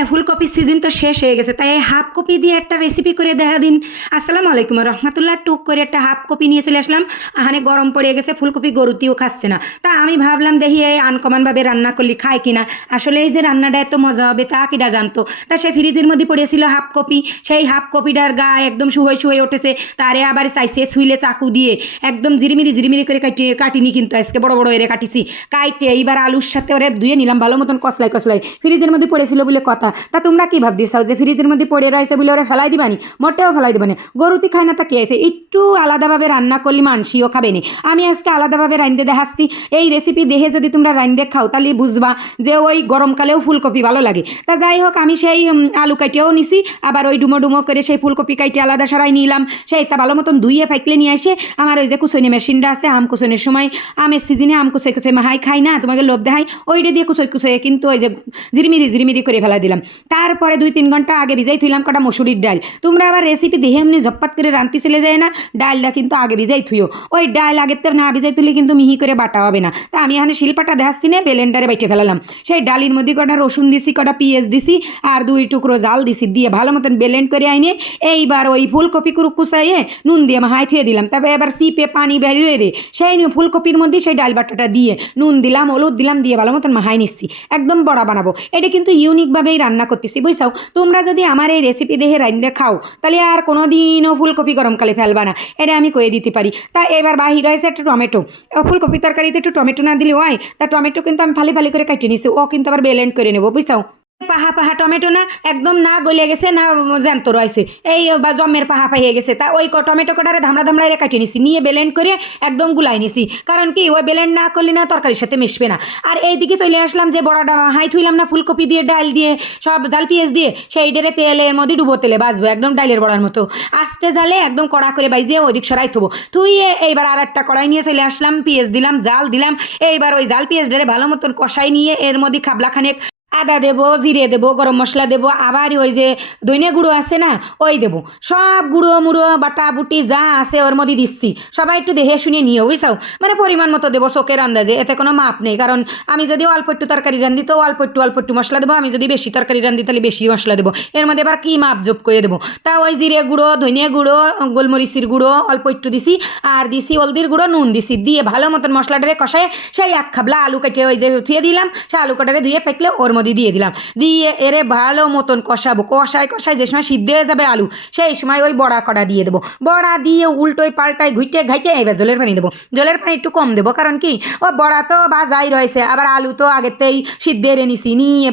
এ ফুলকপির সিজন তো শেষ হয়ে গেছে, তাই হাফ কপি দিয়ে একটা রেসিপি করে দেখা দিন। আসসালামু আলাইকুম রহমতুল্লাহ, টুক করে একটা হাফ কপি নিয়ে চলে আসলাম। আহানে গরম পড়ে গেছে, ফুলকপি গরুতিও খাচ্ছে না। তা আমি ভাবলাম দেখি এই আনকমনভাবে রান্না করলি খায় কিনা। আসলে এই যে রান্নাটা এত মজা হবে, তা কিনা জানতো? তা সে ফ্রিজের মধ্যে পড়েছিল হাফ কপি সেই হাফ কপিটার গা একদম শুয়ে শুয়ে উঠেছে, তারে আবার চাইছে শুইলে চাকু দিয়ে। একদম ঝিরিমিরি ঝিরিমিরি করে কাটি, কাটিনি কিন্তু, আজকে বড় বড় এরে কাটিছি। কাইটে, এইবার আলুর সাথে ওরে ধুয়ে নিলাম, ভালো মতন কসলাই কসলাই। ফ্রিজের মধ্যে পড়েছিল বলে কথা। তা তোমরা কি ভাব দিছাও যে ফ্রিজের মধ্যে পড়ে রয়েছে বলে ওরা ফেলাই দিবানি? মোটেও ফেলাই দিবানি। গরুতি খায় না তা কি আছে একটু আলাদাভাবে রান্না করলি মানসিও খাবে নি। আমি আজকে আলাদাভাবে রান্ধতে দেখাচ্ছি। এই রেসিপি দেখে যদি তোমরা রান্ধতে খাও, তাহলে বুঝবা যে ওই গরমকালেও ফুলকপি ভালো লাগে। তা যাই হোক, আমি সেই আলু কাটিয়েও নিছি। আবার ওই ডুমো ডুমো করে সেই ফুলকপি কাইটে আলাদা সরাই নিলাম। সেই তা ভালো মতন ধুইয়ে ফাইকলে নিয়ে এসে আমার ওই যে কুচনি মেশিনটা আছে, আম কুচনের সময়। আমের সিজনে আম কুচে কুচে মাহাই খাই না, তোমাকে লোভ দেখাই। ওইটা দিয়ে কুচই কুচয়ে কিন্তু ওই যে ঝিরিমিরি ঝিরিমিরি করে ফেলা দিলাম। তারপরে দুই তিন ঘণ্টা আগে ভিজাই থুইলাম কটা মসুরির ডাল। তোমরা আবার রেসিপি দেখে এমনি ঝপ্পাত করে রান্তি চলে যায় না? ডালটা কিন্তু আগে ভিজাই থুইও। ওই ডাল আগের থেকে না ভিজাই তুলি কিন্তু মিহি করে বাটা হবে না। তা আমি এখানে শিল্পাটা দেখাচ্ছি না, বেলেন্ডারে বাইটে ফেলালাম। সেই ডালির মধ্যে কটা রসুন দিছি, কটা পেঁয়াজ দিছি, আর দুই টুকরো জাল দিছি দিয়ে ভালো মতন বেলেন্ড করে আইনে এইবার ওই ফুলকপি কুরু কুচাইয়ে নুন দিয়ে মাহাই থুয়ে দিলাম। তবে এবার সিপে পানি বেরিয়ে রে, সেই ফুলকপির মধ্যে সেই ডাল বাটাটা দিয়ে নুন দিলাম, হলুদ দিলাম দিয়ে ভালো মতন মাহাই নিচ্ছি। একদম বড়া বানাবো। এটা কিন্তু ইউনিকভাবেই রান্না করতেছি, বুঝছাও? তোমরা যদি আমার এই রেসিপি দেখে রান্না খাও, তাহলে আর কোনো দিনও ফুলকপি গরমকালে ফেলবা না। এটা আমি কয়ে দিতে পারি। তা এবার বাহির হয়েছে একটা টমেটো। ফুলকপি তরকারিতে একটু টমেটো না দিলে হয়, তা টমেটো কিন্তু আমি ফালি ফালি করে কাটিয়ে নিছি, ও কিন্তু আবার বেলেন্ড করে নেব, বুঝছাও? পাহা পাহা টমেটো না একদম না গলে গেছে, না জ্যান্ত রয়েছে। এই বা জমের পাহা পাহিয়ে গেছে। তা ওই টমেটো কটারে ধামড়া ধামড়া রে কাটিয়ে নিছি, নিয়ে বেলেন্ড করে একদম গুলাই নিছি। কারণ কি, ওই বেলেন্ড না করলে না তরকারির সাথে মিশবে না। আর এইদিকে চলে আসলাম যে বড়াটা হাই থুইলাম না ফুলকপি দিয়ে, ডাল দিয়ে, সব জাল পেঁয়াজ দিয়ে, সেই ডেরে তেলের মধ্যে ডুবো তেলে বাজবো একদম ডালের বড়ার মতো। আস্তে জালে একদম কড়া করে বাইজিয়ে ওদিক সরাই থবো। তুই এইবার আর একটা কড়াই নিয়ে চলে আসলাম, পেঁয়াজ দিলাম, জাল দিলাম। এইবার ওই জাল পেঁয়াজ ডেরে ভালো মতন কষাই নিয়ে এর মধ্যে খাবলাখানেক আদা দেবো, জিরে দেবো, গরম মশলা দেবো আবার ওই যে দইনে গুঁড়ো আছে না, ওই দেবো। সব গুঁড়ো মুড়ো, বাটা, বুটি, যা আছে ওর মধ্যে দিচ্ছি। সবাই একটু দেখে শুনে নিও, বুঝছাও? মানে পরিমাণ মতো দেবো চোখের আন্দাজে, এতে কোনো মাপ নেই। কারণ আমি যদি অল্প একটু তরকারি রান্ধি, তো অল্প একটু অল্প একটু মশলা দেবো। আমি যদি বেশি তরকারি রান্ধি, তাহলে বেশি মশলা দেবো। এর মধ্যে এবার কি মাপ জোপ করে দেবো? তা ওই জিরে গুঁড়ো ধনিয়া গুঁড়ো, গোলমরিচের গুঁড়ো অল্প একটু দিছি, আর দিছি হলদির গুঁড়ো, নুন দিছি। দিয়ে ভালো মতন মশলাটারে কষায় সেই এক খাবলা আলু কেটে ওই যে থুয়ে দিলাম, সেই আলু কাটারে ধুয়ে ফেকলে ওর মধ্যে দিয়ে দিলাম। দিয়ে এরে ভালো মতন কষাবো। কষায় কষায় যে সময় সিদ্ধ হয়ে যাবে আলু সেই সময় ওই বড়া কড়া দিয়ে দেবো। বড়া দিয়ে উল্টোই পাল্টাই ঘুইটে ঘাইটে এবার জলের পানি দেবো। জলের পানি একটু কম দেবো কারণ কি? ও বড়া তো ভাজাই রয়েছে আবার আলু তো আগেতেই সিদ্ধ এরে নিছি। নিয়ে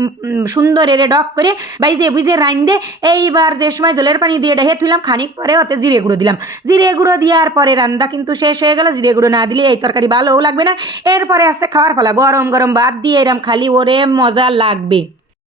উম, সুন্দর এরে ডক করে ভাই যে বুঝে রাইন দে এইবার যে সময় জলের পানি দিয়ে ডেহে তুইলাম খানিক পরে ওতে জিরে গুঁড়ো দিলাম। জিরে গুঁড়ো দেওয়ার পরে রান্না কিন্তু শেষ হয়ে গেল। জিরে গুঁড়ো না দিলে এই তরকারি ভালোও লাগবে না। এরপরে আসছে খাওয়ার ফলা গরম গরম ভাত দিয়ে এরম খালি ওরে মজা লাগবে।